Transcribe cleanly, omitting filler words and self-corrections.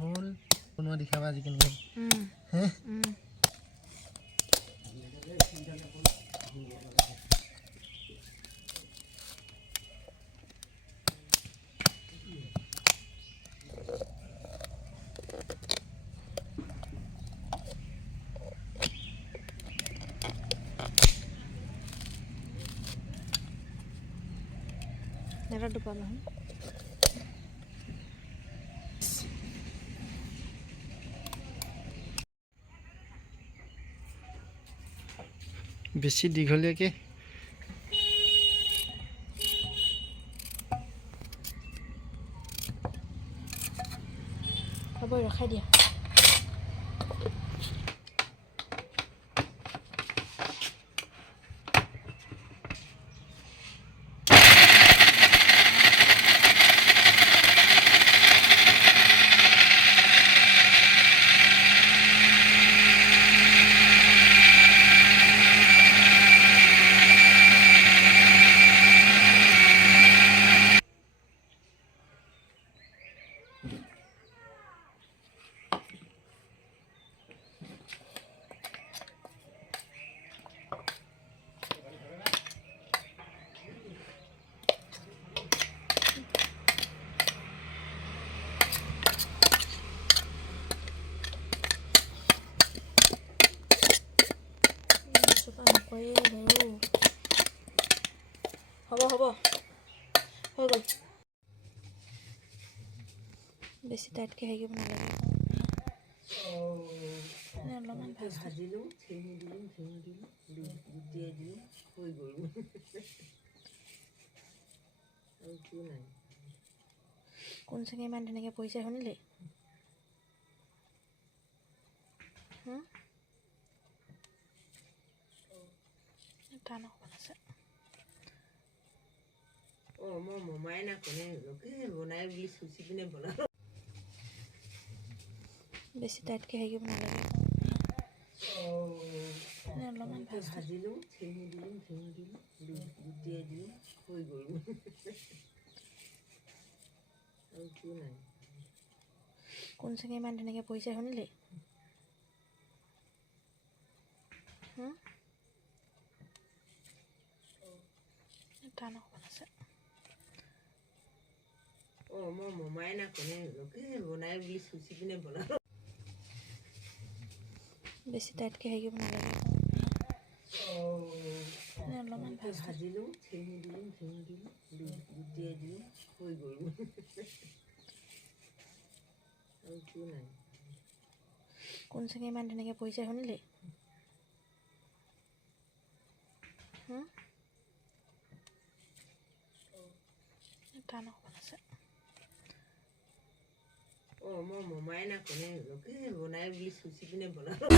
hol কোনো দেখাবা আজি কেনে হে Nera dupa mahan. বেছি দীঘলীয়াকে হ'ব ৰখাই দিয়া হ'ব হৈ গ'ল বেছি টাইটকে হেৰি কৰিব নালাগে অলপমান ভাজিলোঁ চেনি দিলোঁ গুটিয়াই দিলোঁ হৈ গ'ল আৰু কি নাই কোন চাগে ইমান ধুনীয়াকৈ পৰিছে শুনিলি টান অকণমান আছে মই মমাই না কোনে বনাই বুলি চুচি পিনে বনালোঁ বেছি টাইটকে হেৰি কৰিব নালাগে অলপমান ভাজিলোঁ চেনি দিলোঁ গুটিয়াই দিলোঁ হৈ গ'ল আৰু কি নাই কোন চাগে ইমান ধুনীয়াকৈ পৰিছে শুনিলি টান অকণমান আছে মই মমাই না কোনে বনাই বুলি চুচি পিনে বনালোঁ বেছি টাইটকে হেৰি কৰিব নালাগে অলপমান ভাজিলোঁ চেনি দিলোঁ গুটিয়াই দিলোঁ হৈ গ'ল আৰু কি নাই কোন চাগে ইমান ধুনীয়াকৈ পৰিছে শুনিলি টান অকণমান আছে মই মমাই না কোনে বনাই বুলি চুচি পিনে বনালোঁ